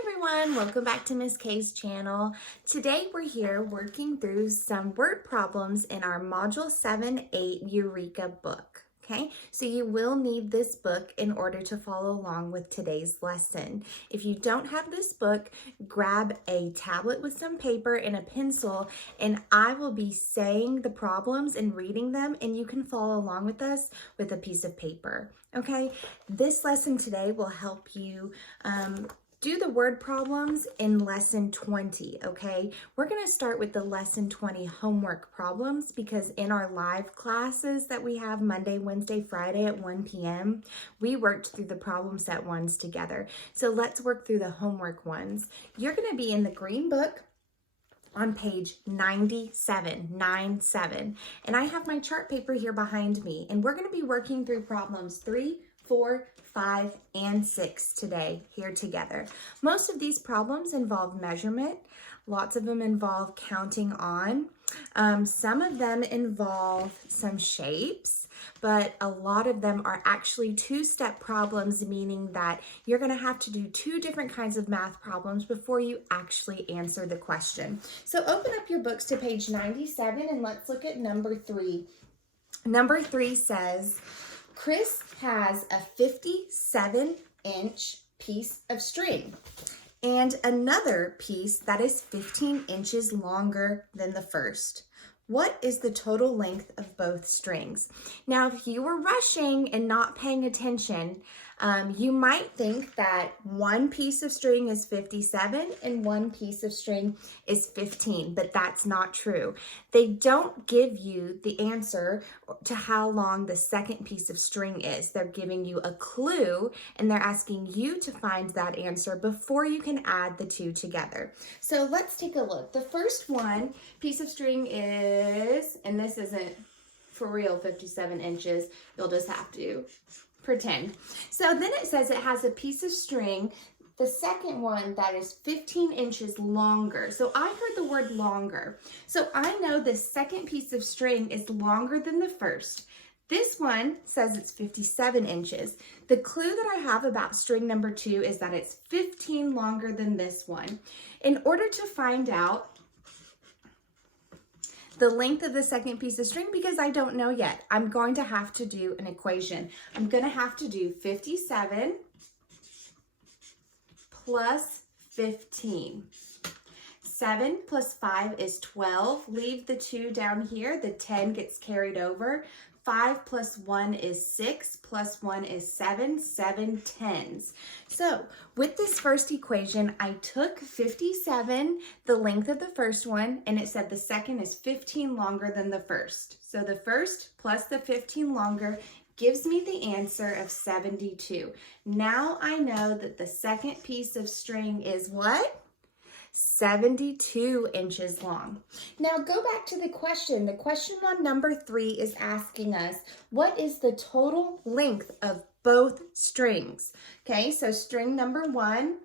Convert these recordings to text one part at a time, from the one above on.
everyone, welcome back to Miss K's channel. Today we're here working through some word problems in our Module 7-8 Eureka book. Okay, so you will need this book in order to follow along with today's lesson. If you don't have this book, grab a tablet with some paper and a pencil, and I will be saying the problems and reading them, and you can follow along with us with a piece of paper. Okay, this lesson today will help you do the word problems in lesson 20, okay? We're gonna start with the lesson 20 homework problems because in our live classes that we have Monday, Wednesday, Friday at 1 p.m., we worked through the problem set ones together. So let's work through the homework ones. You're gonna be in the green book on page 97, 97. And I have my chart paper here behind me, and we're gonna be working through problems 3, 4, 5, and 6 today here together. Most of these problems involve measurement. Lots of them involve counting on. Some of them involve some shapes, but a lot of them are actually two-step problems, meaning that you're going to have to do two different kinds of math problems before you actually answer the question. So open up your books to page 97 and let's look at number 3. Number 3 says, Chris has a 57-inch piece of string and another piece that is 15 inches longer than the first. What is the total length of both strings? Now, if you were rushing and not paying attention, you might think that one piece of string is 57 and one piece of string is 15, but that's not true. They don't give you the answer to how long the second piece of string is. They're giving you a clue and they're asking you to find that answer before you can add the two together. So let's take a look. The first one, piece of string is, and this isn't for real 57 inches, you'll just have to pretend. So then it says it has a piece of string, the second one that is 15 inches longer. So I heard the word longer. So I know the second piece of string is longer than the first. This one says it's 57 inches. The clue that I have about string number 2 is that it's 15 longer than this one. In order to find out the length of the second piece of string, because I don't know yet, I'm going to have to do an equation. I'm going to have to do 57 plus 15. 7 plus 5 is 12. Leave the 2 down here. The 10 gets carried over. 5 plus 1 is 6, plus 1 is 7, 7 tens. So with this first equation, I took 57, the length of the first one, and it said the second is 15 longer than the first. So the first plus the 15 longer gives me the answer of 72. Now I know that the second piece of string is what? 72 inches long. Now go back to the question. The question on number 3 is asking us, what is the total length of both strings? Okay, so string number 1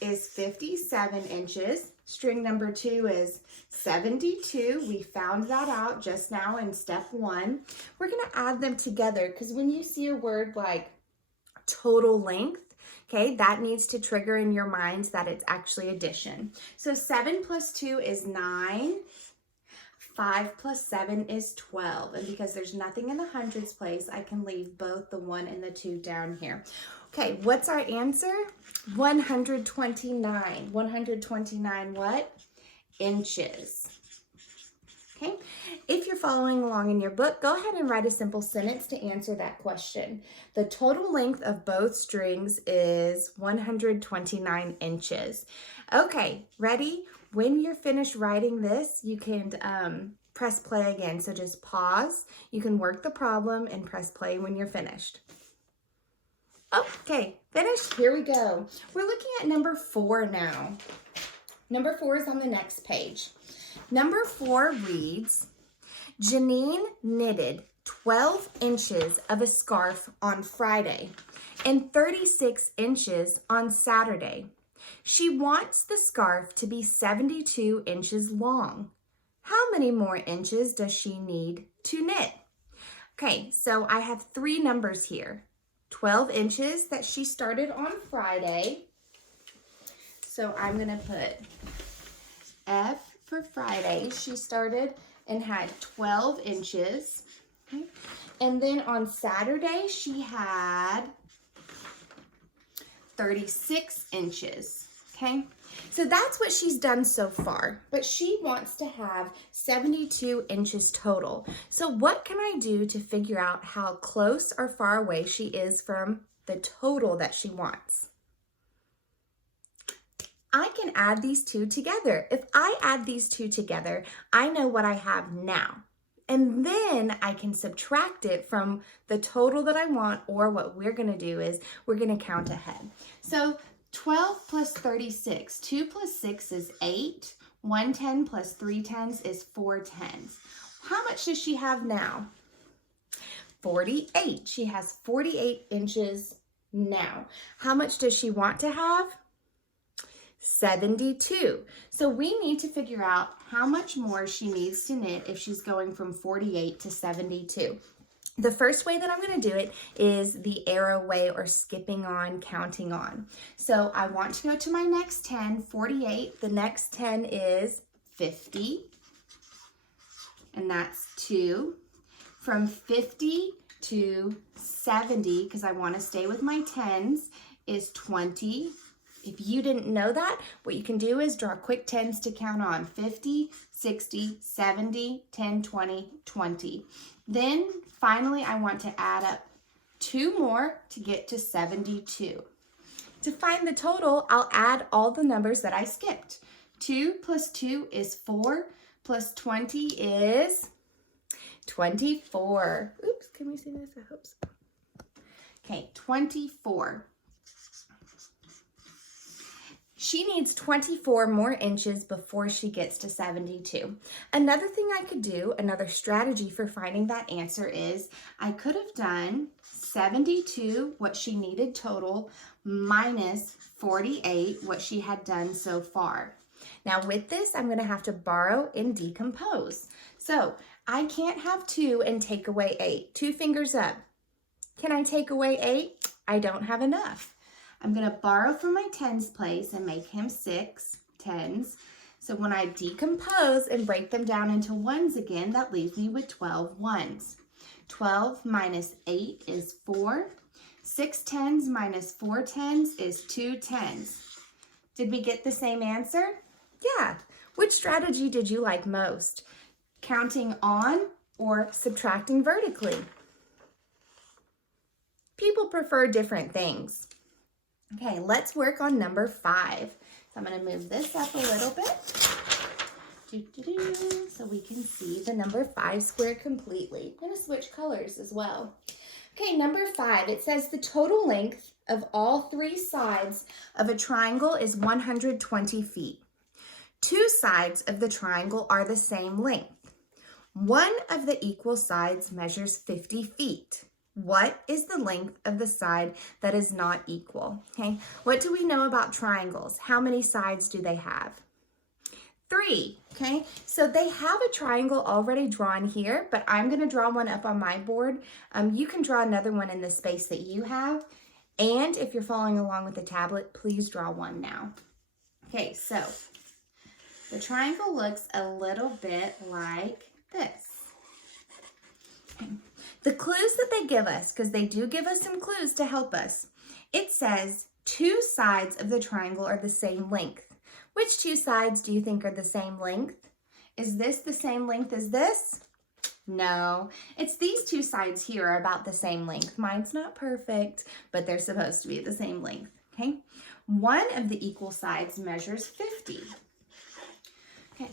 is 57 inches. String number 2 is 72. We found that out just now in step 1. We're going to add them together because when you see a word like total length, okay, that needs to trigger in your minds that it's actually addition. So 7 plus 2 is 9. 5 plus 7 is 12. And because there's nothing in the hundreds place, I can leave both the 1 and the 2 down here. Okay, what's our answer? 129. 129 what? Inches. Okay, if you're following along in your book, go ahead and write a simple sentence to answer that question. The total length of both strings is 129 inches. Okay, ready? When you're finished writing this, you can press play again. So just pause. You can work the problem and press play when you're finished. Okay, finished. Here we go. We're looking at number 4 now. Number 4 is on the next page. Number 4 reads, Janine knitted 12 inches of a scarf on Friday and 36 inches on Saturday. She wants the scarf to be 72 inches long. How many more inches does she need to knit? Okay, so I have 3 numbers here. 12 inches that she started on Friday. So I'm gonna put F for Friday. She started and had 12 inches. Okay. And then on Saturday, she had 36 inches. Okay. So that's what she's done so far, but she wants to have 72 inches total. So what can I do to figure out how close or far away she is from the total that she wants? I can add these two together. If I add these two together, I know what I have now. And then I can subtract it from the total that I want, or what we're gonna do is we're gonna count ahead. So 12 plus 36, 2 plus 6 is 8, 1 10 plus 3 10s is 4 10s. How much does she have now? 48. She has 48 inches now. How much does she want to have? 72. So we need to figure out how much more she needs to knit if she's going from 48 to 72. The first way that I'm going to do it is the arrow way, or skipping on, counting on. So I want to go to my next 10, 48. The next 10 is 50, and that's 2. From 50 to 70, because I want to stay with my 10s, is 20. If you didn't know that, what you can do is draw quick 10s to count on: 50, 60, 70, 10, 20, 20. Then finally, I want to add up 2 more to get to 72. To find the total, I'll add all the numbers that I skipped. 2 plus 2 is 4, plus 20 is 24. Oops, can we see this? I hope so. Okay, 24. She needs 24 more inches before she gets to 72. Another thing I could do, another strategy for finding that answer, is I could have done 72, what she needed total, minus 48, what she had done so far. Now with this, I'm gonna have to borrow and decompose. So I can't have 2 and take away 8. 2 fingers up. Can I take away 8? I don't have enough. I'm going to borrow from my 10s place and make him 6 10s. So when I decompose and break them down into ones again, that leaves me with 12 ones. 12 minus 8 is 4. 6 10s minus 4 10s is 2 10s. Did we get the same answer? Yeah. Which strategy did you like most? Counting on or subtracting vertically? People prefer different things. Okay, let's work on number 5. So I'm going to move this up a little bit so we can see the number 5 square completely. I'm going to switch colors as well. Okay, number 5, it says the total length of all 3 sides of a triangle is 120 feet. 2 sides of the triangle are the same length. One of the equal sides measures 50 feet. What is the length of the side that is not equal? Okay, what do we know about triangles? How many sides do they have? 3, okay? So they have a triangle already drawn here, but I'm gonna draw one up on my board. You can draw another one in the space that you have. And if you're following along with the tablet, please draw one now. Okay, so the triangle looks a little bit like this. Okay. The clues that they give us, because they do give us some clues to help us, it says 2 sides of the triangle are the same length. Which 2 sides do you think are the same length? Is this the same length as this? No, it's these 2 sides here are about the same length. Mine's not perfect, but they're supposed to be the same length, okay? One of the equal sides measures 50. Okay,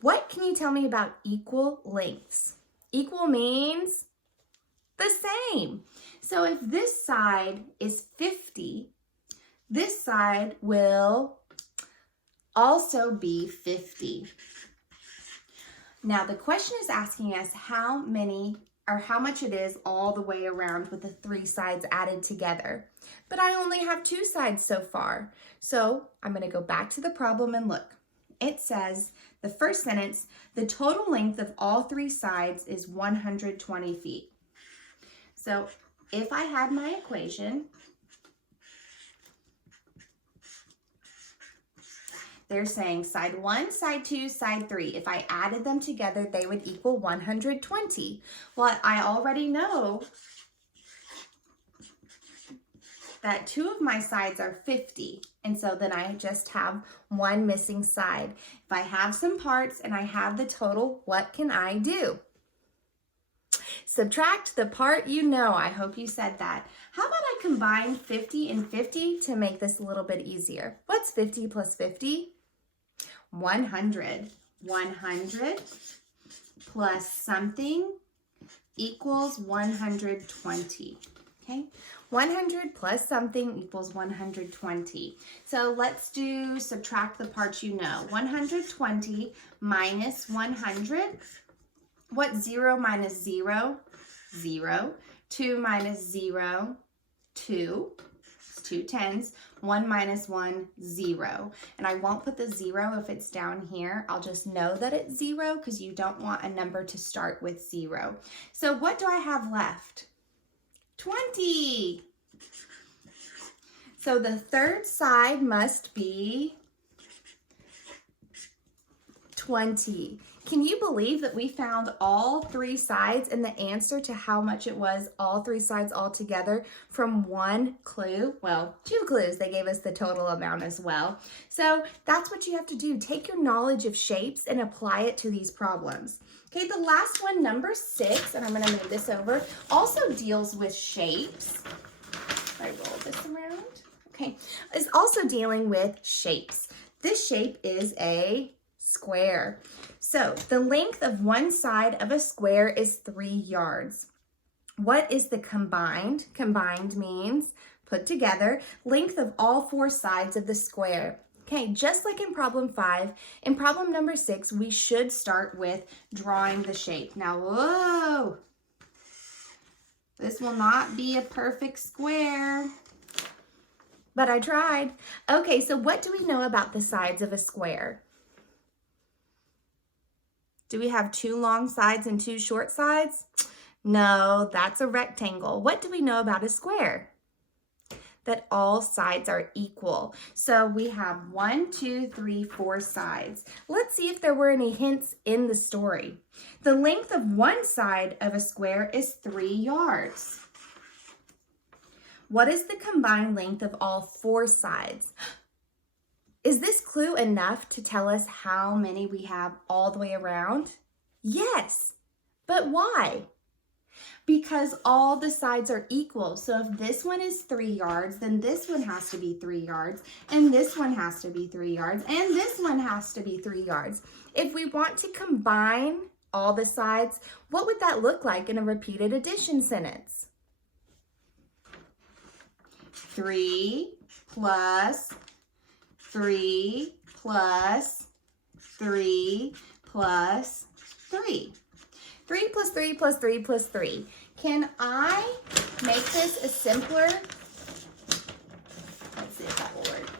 what can you tell me about equal lengths? Equal means the same. So if this side is 50, this side will also be 50. Now the question is asking us how many or how much it is all the way around with the 3 sides added together. But I only have 2 sides so far. So I'm going to go back to the problem and look. It says, the first sentence, the total length of all 3 sides is 120 feet. So if I had my equation, They're saying side 1, side 2, side 3. If I added them together, they would equal 120. Well, I already know that 2 of my sides are 50, and so then I just have one missing side. If I have some parts and I have the total, what can I do? Subtract the part you know. I hope you said that. How about I combine 50 and 50 to make this a little bit easier? What's 50 plus 50? 100. 100 plus something equals 120. Okay? 100 plus something equals 120. So let's do subtract the parts you know. 120 minus 100. What's 0 minus 0? 0. 2 minus 0? 2. It's 2 tens. 1 minus 1, 0. And I won't put the 0 if it's down here. I'll just know that it's 0 because you don't want a number to start with 0. So what do I have left? 20. So the third side must be 20. Can you believe that we found all 3 sides and the answer to how much it was, all 3 sides all together, from one clue? Well, 2 clues. They gave us the total amount as well. So that's what you have to do. Take your knowledge of shapes and apply it to these problems. Okay, the last one, number 6, and I'm going to move this over, also deals with shapes. I roll this around. Okay, is also dealing with shapes. This shape is a square. So the length of one side of a square is 3 yards. What is the combined? Combined means put together, length of all 4 sides of the square. Okay, just like in problem 5, in problem number 6, we should start with drawing the shape. Now, whoa, this will not be a perfect square, but I tried. Okay, so what do we know about the sides of a square? Do we have 2 long sides and 2 short sides? No, that's a rectangle. What do we know about a square? That all sides are equal. So we have 1, 2, 3, 4 sides. Let's see if there were any hints in the story. The length of one side of a square is 3 yards. What is the combined length of all 4 sides? Is this clue enough to tell us how many we have all the way around? Yes, but why? Because all the sides are equal. So if this one is 3 yards, then this one has to be 3 yards, and this one has to be 3 yards, and this one has to be 3 yards. If we want to combine all the sides, what would that look like in a repeated addition sentence? 3 plus 3 plus 3 plus 3. 3 plus 3 plus 3 plus 3. Can I make this a simpler? Let's see if that will work.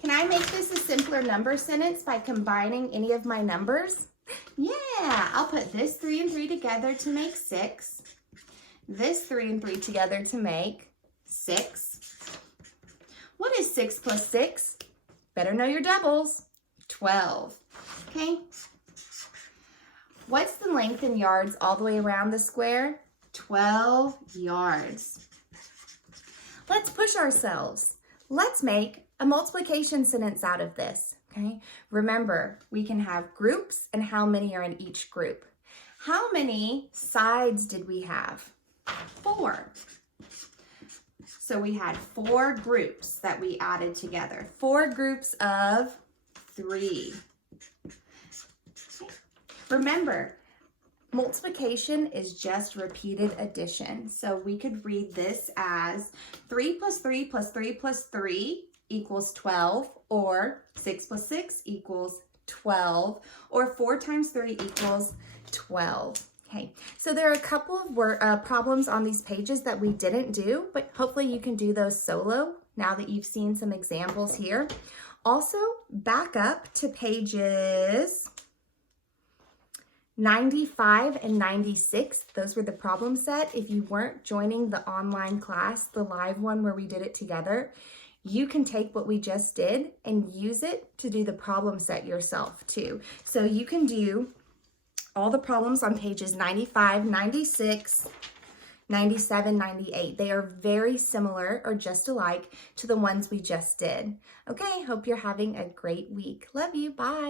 Can I make this a simpler number sentence by combining any of my numbers? Yeah, I'll put this 3 and 3 together to make 6. This 3 and 3 together to make 6. What is 6 plus 6? Better know your doubles. 12. Okay. What's the length in yards all the way around the square? 12 yards. Let's push ourselves. Let's make a multiplication sentence out of this. Okay. Remember, we can have groups and how many are in each group. How many sides did we have? 4. So we had 4 groups that we added together. 4 groups of 3. Remember, multiplication is just repeated addition. So we could read this as 3 plus 3 plus 3 plus 3 equals 12, or 6 plus 6 equals 12, or 4 times 3 equals 12. Okay, so there are a couple of problems on these pages that we didn't do, but hopefully you can do those solo now that you've seen some examples here. Also, back up to pages 95 and 96. Those were the problem set. If you weren't joining the online class, the live one where we did it together, you can take what we just did and use it to do the problem set yourself too. So you can do all the problems on pages 95, 96, 97, 98. They are very similar or just alike to the ones we just did. Okay, hope you're having a great week. Love you. Bye.